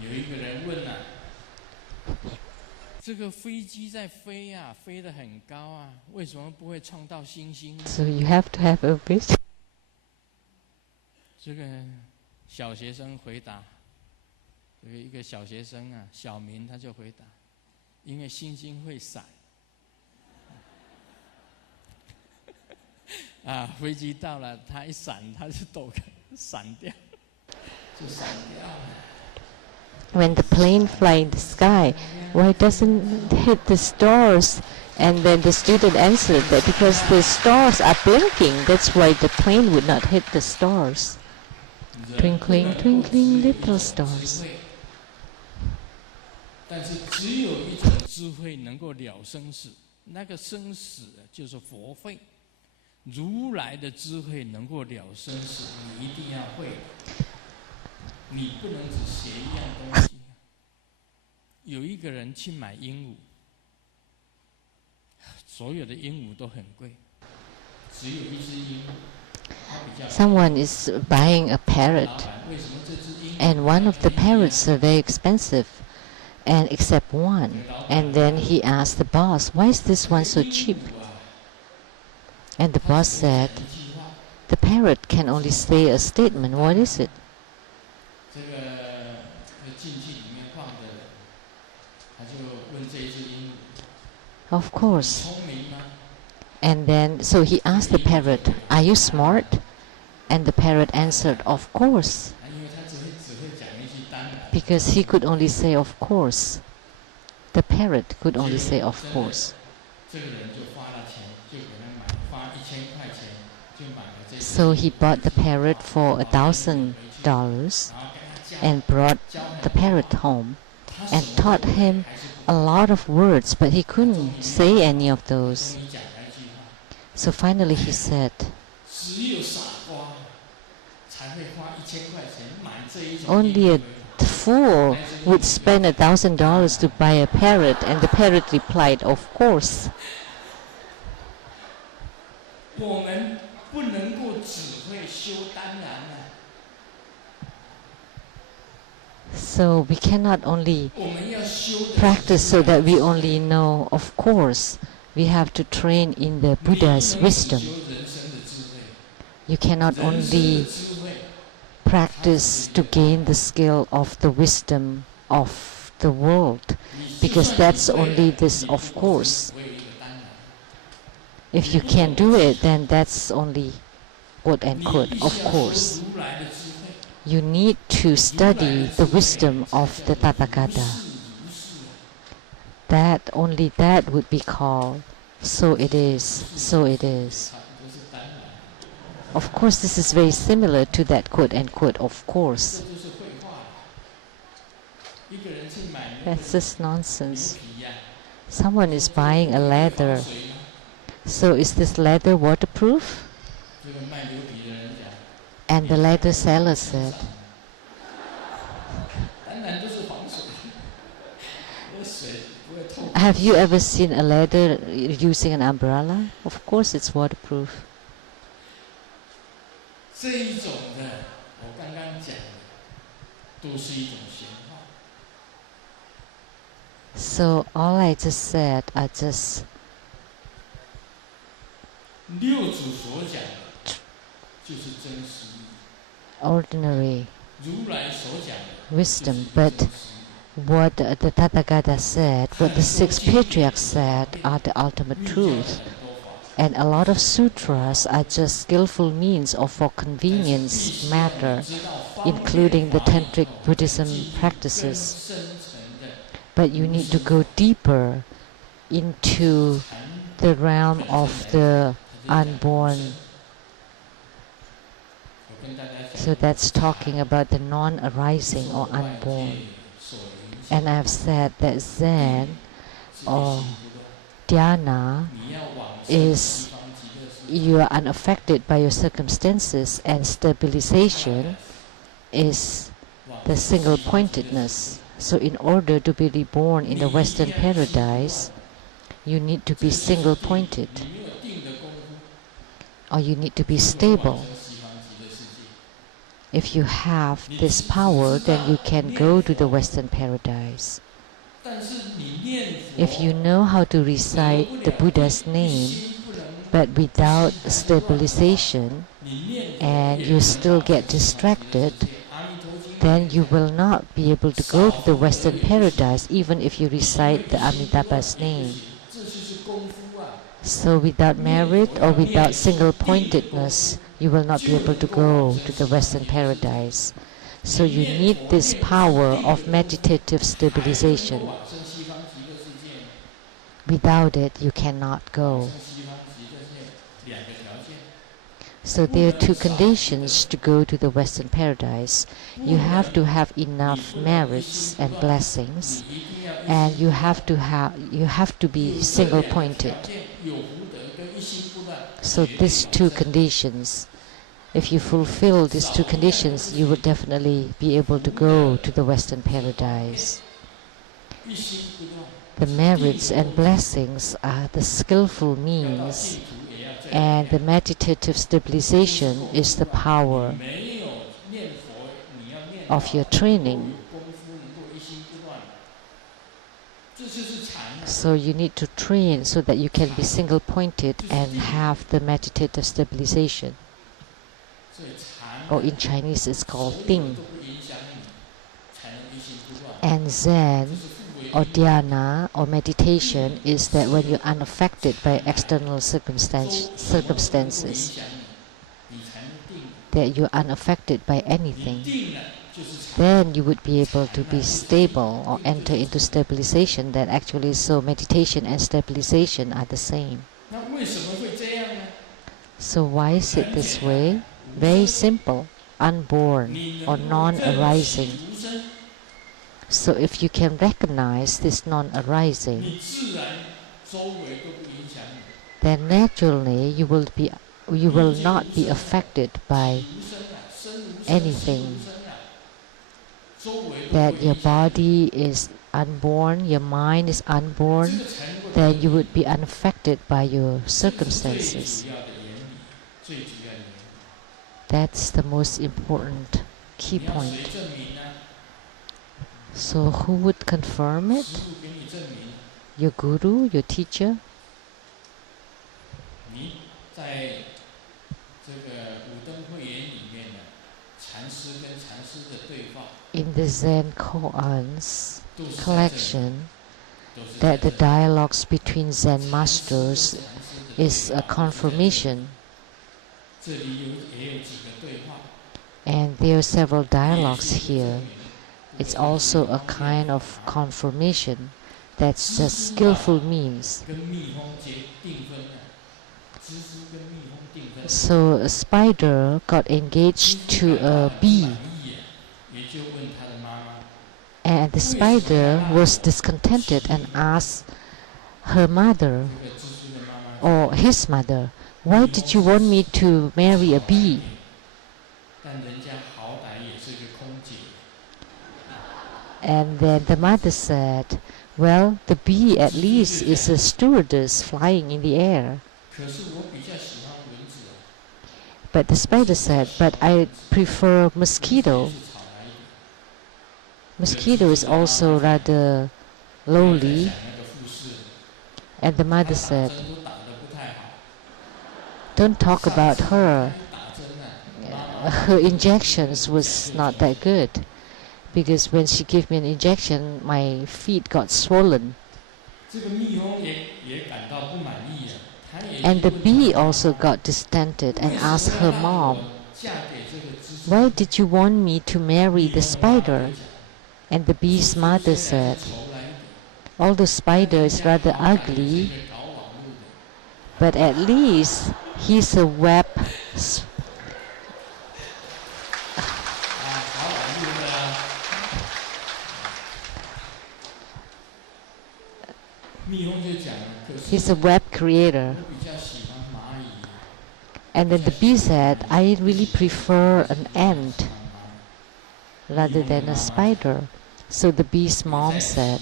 有一个人问啊，这个飞机在飞啊，飞得很高啊，为什么不会撞到星星呢？ So you have to have a vision. 这个小学生回答，这个一个小学生啊，小明他就回答，因为星星会闪。啊，飞机到了，他一闪，他就躲开，闪掉，就闪掉了。 When the plane fly in the sky, why doesn't it hit the stars? And then the student answered that because the stars are blinking, that's why the plane would not hit the stars. Twinkling, twinkling, little stars. 但是只有一种智慧能够了生死，那个生死就是佛慧。如来的智慧能够了生死，你一定要会。你不能只学一样东西。有一个人去买鹦鹉，所有的鹦鹉都很贵，只有一只鹦鹉。 Someone is buying a parrot, and one of the parrots are very expensive, and except one. And then he asked the boss, "Why is this one so cheap?" And the boss said, "The parrot can only say a statement. What is it?" Of course. And then, so he asked the parrot, "Are you smart?" And the parrot answered, "Of course." Because he could only say, "Of course." The parrot could only say, "Of course." So he bought the parrot for $1,000 and brought the parrot home and taught him a lot of words, but he couldn't say any of those. So finally he said, "Only a fool would spend $1,000 to buy a parrot." And the parrot replied, "Of course." So we cannot only practice so that we only know, of course. We have to train in the Buddha's wisdom. You cannot only practice to gain the skill of the wisdom of the world, because that's only this of course. If you can't do it, then that's only quote unquote of course. You need to study the wisdom of the Tathagata. That only that would be called so it is, so it is. Of course, this is very similar to that quote unquote of course. That's just nonsense. Someone is buying a leather. So is this leather waterproof? And the leather seller said, "Have you ever seen a leather using an umbrella? Of course it's waterproof." So all I just said are just ordinary wisdom, but what the Tathagata said, what the six patriarchs said, are the ultimate truth. And a lot of sutras are just skillful means or for convenience matter, including the tantric Buddhism practices. But you need to go deeper into the realm of the unborn. So that's talking about the non-arising or unborn. And I've said that Zen or dhyana is you are unaffected by your circumstances, and stabilization is the single-pointedness. So in order to be reborn in the Western paradise, you need to be single-pointed, or you need to be stable. If you have this power, then you can go to the Western paradise. If you know how to recite the Buddha's name, but without stabilization, and you still get distracted, then you will not be able to go to the Western paradise even if you recite the Amitabha's name. So without merit or without single-pointedness, you will not be able to go to the Western paradise. So you need this power of meditative stabilization. Without it, you cannot go. So there are two conditions to go to the Western paradise. You have to have enough merits and blessings, and you have to be single-pointed. So these two conditions, if you fulfill these two conditions, you will definitely be able to go to the Western paradise. The merits and blessings are the skillful means, and the meditative stabilization is the power of your training. So you need to train so that you can be single-pointed and have the meditative stabilization. Or in Chinese it's called Ting. And Zen or Dhyana or meditation is that when you're unaffected by external circumstances, that you're unaffected by anything, then you would be able to be stable or enter into stabilization. That actually, so meditation and stabilization are the same. So why is it this way? Very simple, unborn or non-arising. So if you can recognize this non-arising, then naturally you will not be affected by anything. That your body is unborn, your mind is unborn, then you would be unaffected by your circumstances. That's the most important key point. So who would confirm it? Your guru, your teacher? In the Zen koans collection, that the dialogues between Zen masters is a confirmation. And there are several dialogues here. It's also a kind of confirmation. That's just skillful means. So a spider got engaged to a bee, and the spider was discontented and asked her mother or his mother, "Why did you want me to marry a bee?" And then the mother said, "Well, the bee at least is a stewardess flying in the air." But the spider said, "But I prefer mosquito. Mosquito is also rather lowly." And the mother said, "Don't talk about her. Her injections was not that good, because when she gave me an injection, my feet got swollen." And the bee also got discontented and asked her mom, "Why did you want me to marry the spider?" And the bee's mother said, "Although spider is rather ugly, but at least he's a web." He's a web creator. And then the bee said, "I really prefer an ant rather than a spider." So the bee's mom said,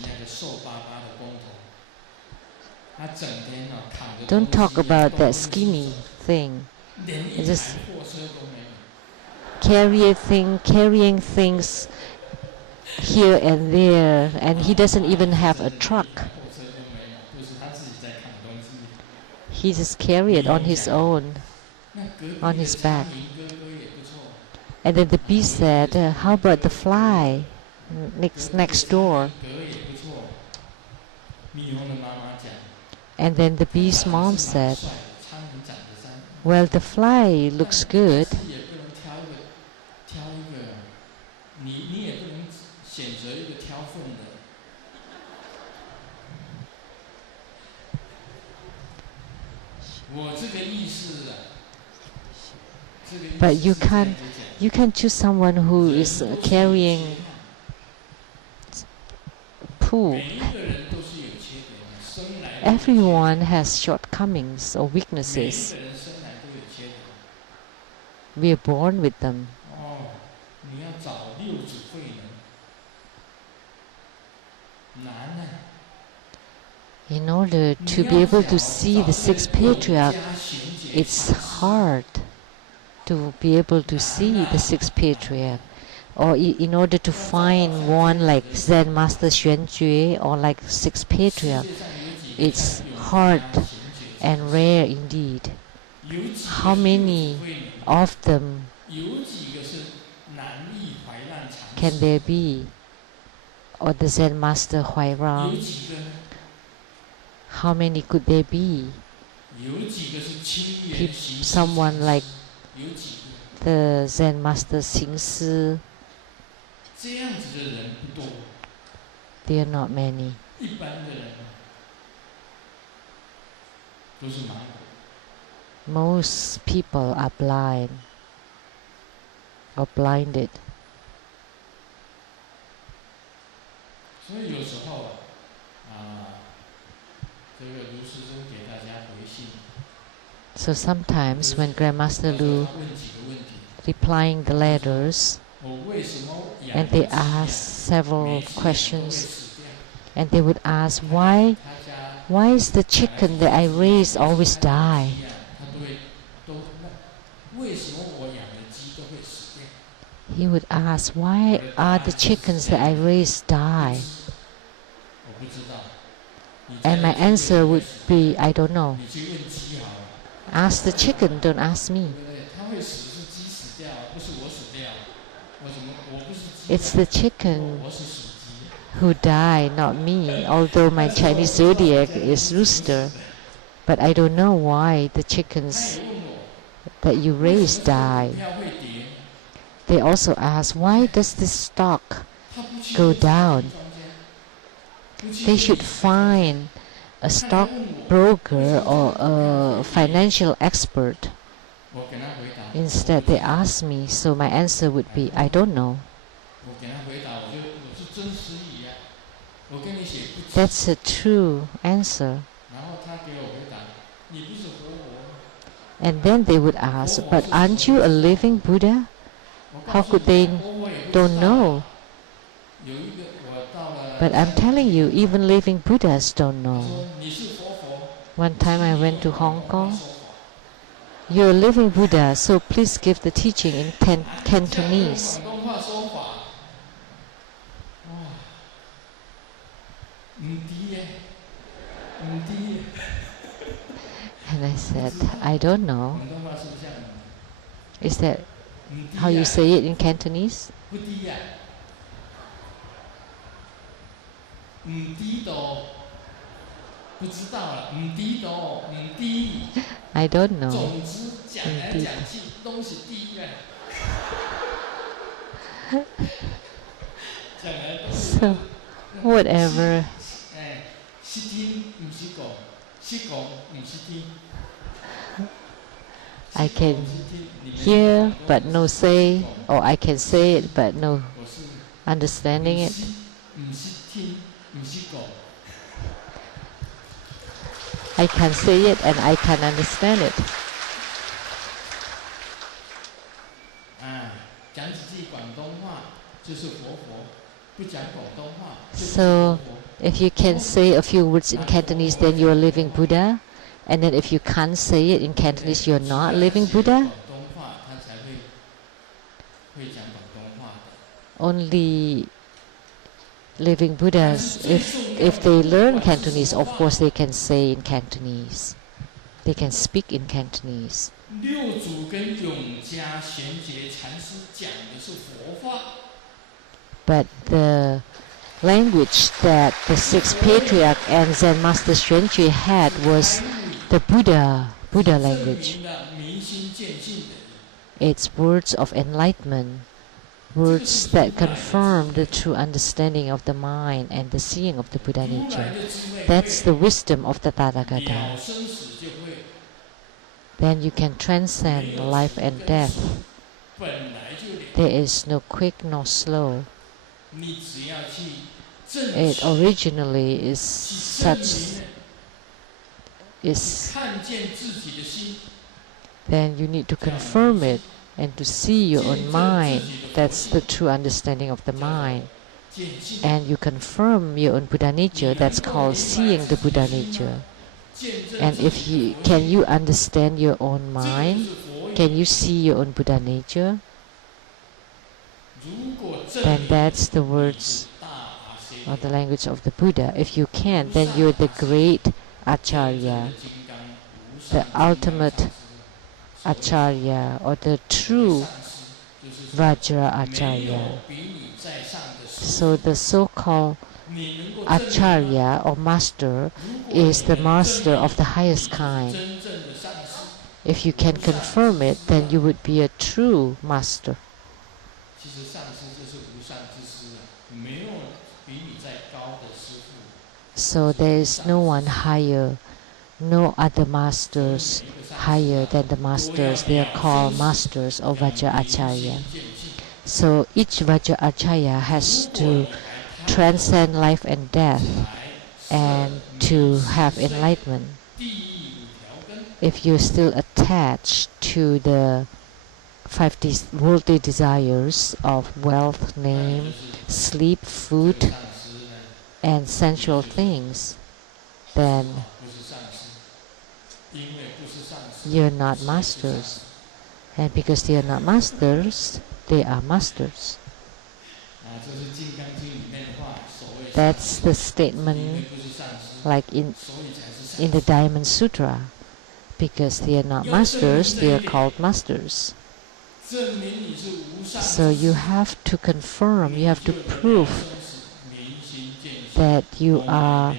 "Don't talk about that skinny thing. Just carrying things here and there, and he doesn't even have a truck. He just carry it on his own, on his back. And then the bee said, how about the fly next door? And then the bee's mom said, well, the fly looks good. But you can't choose someone who is carrying poo. Everyone has shortcomings or weaknesses. We are born with them. In order to be able to see the sixth patriarch, it's hard to be able to see the sixth patriarch. Or in order to find one like Zen Master Sheng-yen or like sixth patriarch, it's hard and rare indeed. How many of them can there be? Or the Zen Master Huairang? How many could there be? Someone like the Zen Master Xing-si. There are not many. Most people are blind or blinded. So sometimes when Grandmaster Lu replying the letters, and they ask several questions, and they would ask, why is the chicken that I raise always die? He would ask, why are the chickens that I raise die? And my answer would be, I don't know. Ask the chicken, don't ask me. It's the chicken who die, not me, although my Chinese zodiac is rooster. But I don't know why the chickens that you raise die. They also ask, why does this stock go down? They should find a stockbroker or a financial expert. Instead, they ask me, so my answer would be, I don't know. That's a true answer. And then they would ask, but aren't you a living Buddha? How could they don't know? But I'm telling you, even living Buddhas don't know. One time I went to Hong Kong. You're a living Buddha, so please give the teaching in Cantonese. And I said, I don't know. Is that how you say it in Cantonese? I don't know. So, whatever. I can hear but no say, or I can say it but no understanding it. I can say it and I can understand it. So, if you can say a few words in Cantonese, then you're a living Buddha. And then if you can't say it in Cantonese, you're not a living Buddha. only living Buddhas, if they learn Cantonese, of course they can say in Cantonese. They can speak in Cantonese. But the language that the sixth patriarch and Zen master Sheng-yen had was the Buddha language. It's words of enlightenment, words that confirm the true understanding of the mind and the seeing of the Buddha nature. That's the wisdom of the Tathagata. Then you can transcend life and death. There is no quick nor slow. It originally is such. Then you need to confirm it and to see your own mind. That's the true understanding of the mind. And you confirm your own Buddha nature. That's called seeing the Buddha nature. And if can you understand your own mind? Can you see your own Buddha nature? Then that's the words or the language of the Buddha. If you can, then you're the great Acharya, the ultimate Acharya, or the true Vajracharya. So the so-called Acharya or master is the master of the highest kind. If you can confirm it, then you would be a true master. So there is no one higher, no other masters higher than the masters. They are called masters or Vajracharya. So each Vajracharya has to transcend life and death and to have enlightenment. If you're still attached to the five worldly desires of wealth, name, sleep, food, and sensual things, then you're not masters. And because they are not masters, they are masters. That's the statement like in the Diamond Sutra. Because they are not masters, they are called masters. So you have to confirm, you have to prove that you are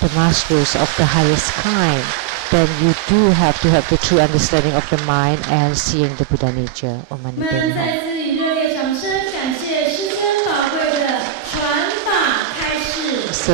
the masters of the highest kind. Then you do have to have the true understanding of the mind and seeing the Buddha nature. Om Mani Padme Hum.